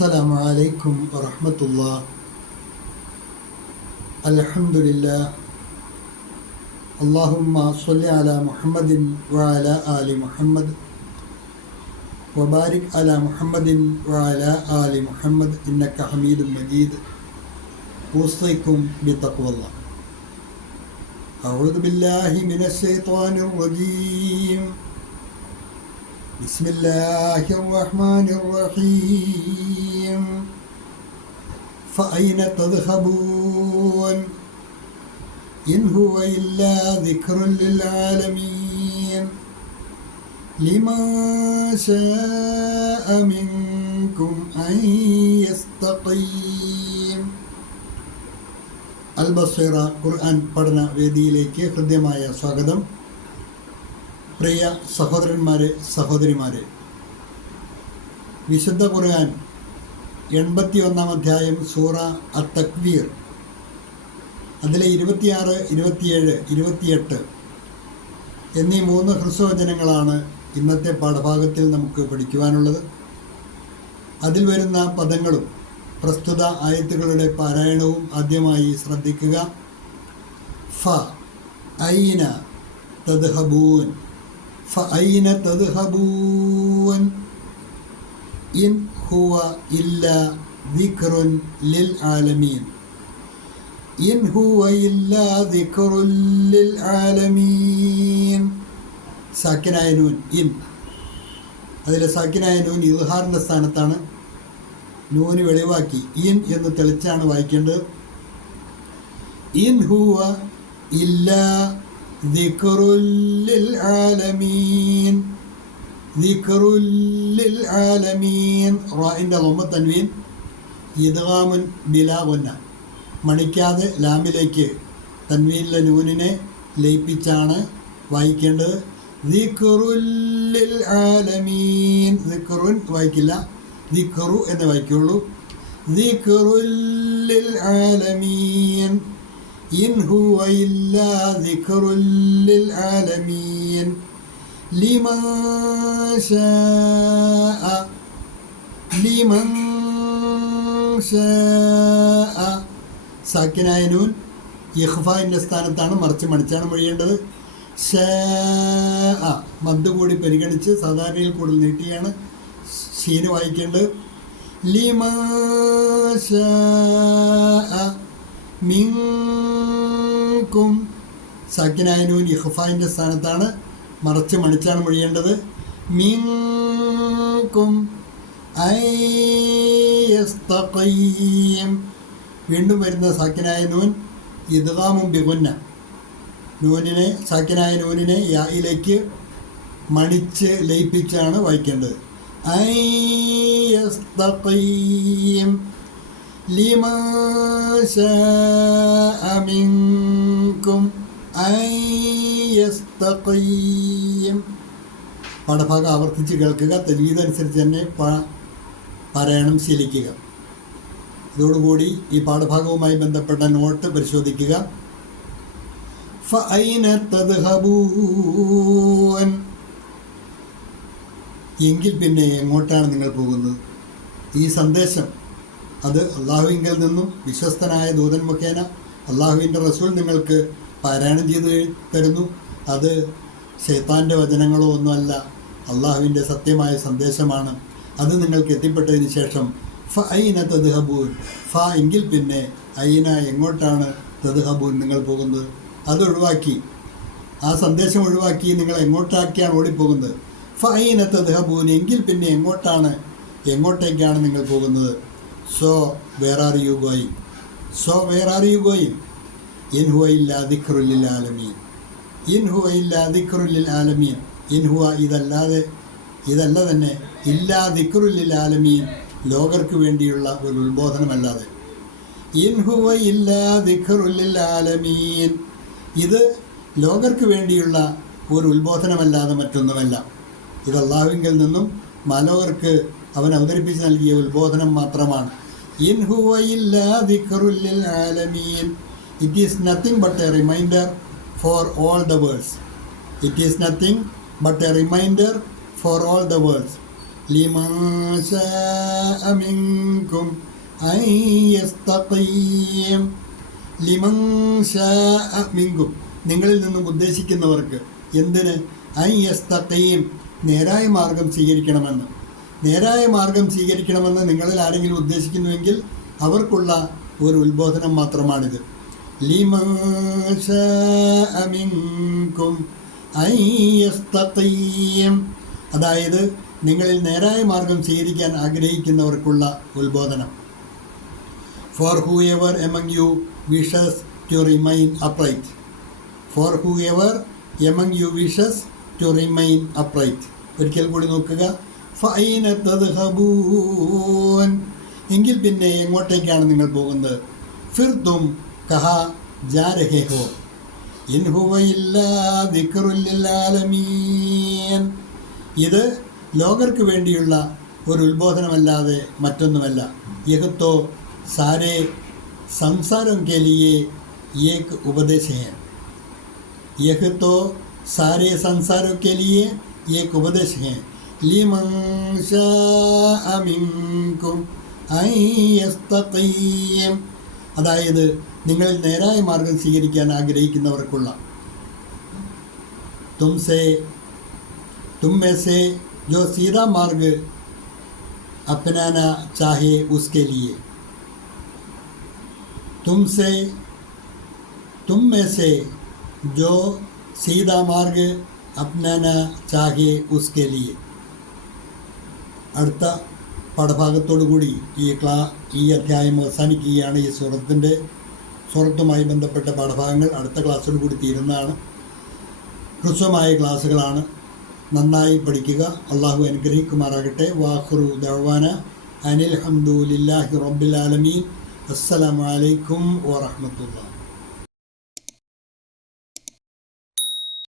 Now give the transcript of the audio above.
السلام عليكم ورحمة الله. الحمد لله. اللهم صل على محمد وعلى آل محمد وبارك على محمد وعلى آل محمد إنك حميد مجيد. أوصيكم بتقوى الله. أعوذ بالله من الشيطان الرجيم. بسم الله الرحمن الرحيم. فأين تذهبون إن هو إلا ذكر للعالمين لمن شاء منكم أن يستقيم. അൽബസീറ ഖുർആൻ പഠന വേദിയിലേക്ക് ഹൃദ്യമായ സ്വാഗതം. പ്രിയ സഹോദരന്മാരെ, സഹോദരിമാരെ, വിശുദ്ധ ഖുർആൻ 81-ാം അധ്യായം സൂറ അത്തക്വീർ, അതിലെ 26, 27, 28 എന്നീ 3 ഹ്രസ്വവചനങ്ങളാണ് ഇന്നത്തെ പാഠഭാഗത്തിൽ നമുക്ക് പഠിക്കുവാനുള്ളത്. അതിൽ വരുന്ന പദങ്ങളും പ്രസ്തുത ആയത്തുകളുടെ പാരായണവും ആദ്യമായി ശ്രദ്ധിക്കുക. ഫ ഐന തദ്ഹബൂൻ. فأين تذهبون إن هو إلا ذكر للعالمين. إن هو إلا ذكر للعالمين. സാക്കിനായ നൂൻ ഇൻ, അതിലെ സാക്കിനായ നൂൻ ഇദ്ഹാറിൻ്റെ സ്ഥാനത്താണ്. നൂന് വെളിവാക്കി ഇൻ എന്ന് തെളിച്ചാണ് വായിക്കേണ്ടത്. ഇൻ ഹുവ ഇല്ലാ ദിക്റുൽ ലിൽ ആലമീൻ. ദിക്റുൽ ലിൽ ആലമീൻ. റാഇന്റെ ദമ്മ തൻവീൻ ഇദ്ഗാമുൻ ബിലാ ഗുന്ന. മണിക്കാതെ ലാമിലേക്ക് തൻവീനിലെ നൂനിനെ ലയിപ്പിച്ചാണ് വായിക്കേണ്ടത്. ദിക്റുൽ ലിൽ ആലമീൻ. ദിക്റുൻ വായിക്കില്ല, ദിക്റു എന്ന് വായിക്കുള്ളൂ. ദിക്റുൽ ലിൽ ആലമീൻ. إن هو إلا ذكر للعالمين لمن شاء. സാക്കിനായ നൂൻ ഇഖ്ഫായിൻ്റെ സ്ഥാനത്താണ്, മറിച്ച് മണിച്ചാണ് മൊഴിയേണ്ടത്. ഷാഅ മദ് കൂടി പരിഗണിച്ച് സാധാരണയിൽ കൂടുതൽ നീട്ടിയാണ് ഷീന് വായിക്കേണ്ടത്. ലിമൻ ശാഅ മിൻകും. സാക്കിനായ നൂൻ ഇഖ്ഫായിൻ്റെ സ്ഥാനത്താണ്, മറച്ച് മണിച്ചാണ് മൊഴിയേണ്ടത്. മിൻകും അയ്യസ്തഖീം. വീണ്ടും വരുന്ന സാക്കിനായ നൂൻ ഇദ്ഗാമും ബിഗുന്ന. നൂനിനെ, സാക്കിനായ നൂനിനെ യായിലേക്ക് മണിച്ച് ലയിപ്പിച്ചാണ് വായിക്കേണ്ടത്. അയ്യസ്തഖീം. لمن شاء منكم أن يستقيم. പാഠഭാഗം ആവർത്തിച്ച് കേൾക്കുക, തജ്വീദ് അനുസരിച്ച് തന്നെ പാരായണം ശീലിക്കുക. ഇതോടുകൂടി ഈ പാഠഭാഗവുമായി ബന്ധപ്പെട്ട നോട്ട് പരിശോധിക്കുക. ഫഅൈന തദ്ഹബൂൻ. എങ്കിൽ പിന്നെ എങ്ങോട്ടാണ് നിങ്ങൾ പോകുന്നത്? ഈ സന്ദേശം അത് അള്ളാഹുവിങ്കിൽ നിന്നും വിശ്വസ്തനായ ദൂതൻ മുഖേന അള്ളാഹുവിൻ്റെ റസൂൽ നിങ്ങൾക്ക് പാരായണം ചെയ്ത് തരുന്നു. അത് ശൈത്താൻ്റെ വചനങ്ങളോ ഒന്നുമല്ല, അള്ളാഹുവിൻ്റെ സത്യമായ സന്ദേശമാണ്. അത് നിങ്ങൾക്ക് എത്തിപ്പെട്ടതിന് ശേഷം ഫ ഐന തദ്ഹബൂൻ. ഫ എങ്കിൽ പിന്നെ ഐന എങ്ങോട്ടാണ് തദ്ഹബൂൻ നിങ്ങൾ പോകുന്നത്? അത് ഒഴിവാക്കി, ആ സന്ദേശം ഒഴിവാക്കി നിങ്ങൾ എങ്ങോട്ടാക്കിയാണ് ഓടിപ്പോകുന്നത്? ഫ ഐന തദ്ഹബൂൻ എങ്കിൽ പിന്നെ എങ്ങോട്ടേക്കാണ് നിങ്ങൾ പോകുന്നത്? So where are you going? So where are you going? In huwa illa dhikrul lil alamin. In huwa illa dhikrul lil alamin. In huwa ഇതല്ല തന്നെ ഇല്ലാ ദിക്റുൽ ലിൽ ആലമീൻ, ലോകർക്ക് വേണ്ടിയുള്ള ഒരു ഉത്ബോധനമല്ലാതെ. ഇൻ ഹുവ ഇല്ലാ ദിക്റുൽ ലിൽ ആലമീൻ. ഇത് ലോകർക്ക് വേണ്ടിയുള്ള ഒരു ഉത്ബോധനമല്ലാതെ മറ്റൊന്നുമല്ല. ഇത് അല്ലാഹുവിങ്കിൽ നിന്നും മാലോകർക്ക് അവൻ അവതരിപ്പിച്ച് നൽകിയ ഉത്ബോധനം മാത്രമാണ്. ഇൻ ഹുവ ഇല്ലാ ദിക്റുൽ ലിൽ ആലമീൻ. It is nothing but a reminder for all the worlds. It is nothing but a reminder for all the worlds. ലിമൻ ശാഅ മിൻകും അൻ യസ്തഖീം. ലിമൻ ശാഅ മിൻകും, നിങ്ങളിൽ നിന്നും ഉദ്ദേശിക്കുന്നവർക്ക്. എന്തിന്? അൻ യസ്തഖീം, നേരായ മാർഗം സ്വീകരിക്കണമെന്ന്. നേരായ മാർഗം സ്വീകരിക്കണമെന്ന് നിങ്ങളിൽ ആരെങ്കിലും ഉദ്ദേശിക്കുന്നുവെങ്കിൽ അവർക്കുള്ള ഒരു ഉത്ബോധനം മാത്രമാണിത്. ലിമൻ ശാഅ മിൻകും അൻ യസ്തഖീം, അതായത് നിങ്ങളിൽ നേരായ മാർഗം സ്വീകരിക്കാൻ ആഗ്രഹിക്കുന്നവർക്കുള്ള ഉത്ബോധനം. For whoever among you wishes to remain upright. For whoever among you wishes to remain upright. ഒരിക്കൽ കൂടി നോക്കുക. ഫൈന തദ്ഹബൂൻ, എങ്കിൽ പിന്നെ എങ്ങോട്ടേക്കാണ് നിങ്ങൾ പോകുന്നത്? ഫിർ തും കഹാ ജാ രഹേ ഹോ ഇൻ ഹുവ ഇല്ലാ ദിക്റുൽ ലിൽ ആലമീൻ. ഇത് ലോകർക്ക് വേണ്ടിയുള്ള ഒരു ഉത്ബോധനമല്ലാതെ മറ്റൊന്നുമല്ല. യഹ് തോ സാരേ സംസാരം കെ ലിയേ ഏക് ഉപദേശ ഹൈ. യഹ് തോ സാരേ സംസാരം കെ ലിയേ ഏക് ഉപദേശ ഹൈ. ലിമൻ ശാഅ മിൻകും അൻ യസ്തഖീം, അതായത് നിങ്ങളിൽ നേരായ മാർഗം സ്വീകരിക്കാൻ ആഗ്രഹിക്കുന്നവർക്കുള്ള. തും में से जो सीधा मार्ग अपनाना चाहे उसके लिए. तुम में से जो सीधा मार्ग अपनाना चाहे उसके लिए. അടുത്ത പാഠഭാഗത്തോടു കൂടി ഈ അധ്യായം അവസാനിക്കുകയാണ്. ഈ സൂറത്തുമായി ബന്ധപ്പെട്ട പാഠഭാഗങ്ങൾ അടുത്ത ക്ലാസ്സോടു കൂടി തീരുന്നതാണ്. ഹ്രസ്വമായ ക്ലാസ്സുകളാണ്. നന്നായി പഠിക്കുക. അള്ളാഹു അനുഗ്രഹിക്കുമാറാകട്ടെ. വാഖിറു ദഅ്വാന അനിൽ ഹംദുലില്ലാഹി റബ്ബിൽ ആലമീൻ. അസ്സലാമു അലൈക്കും വറഹ്മത്തുള്ളാഹി.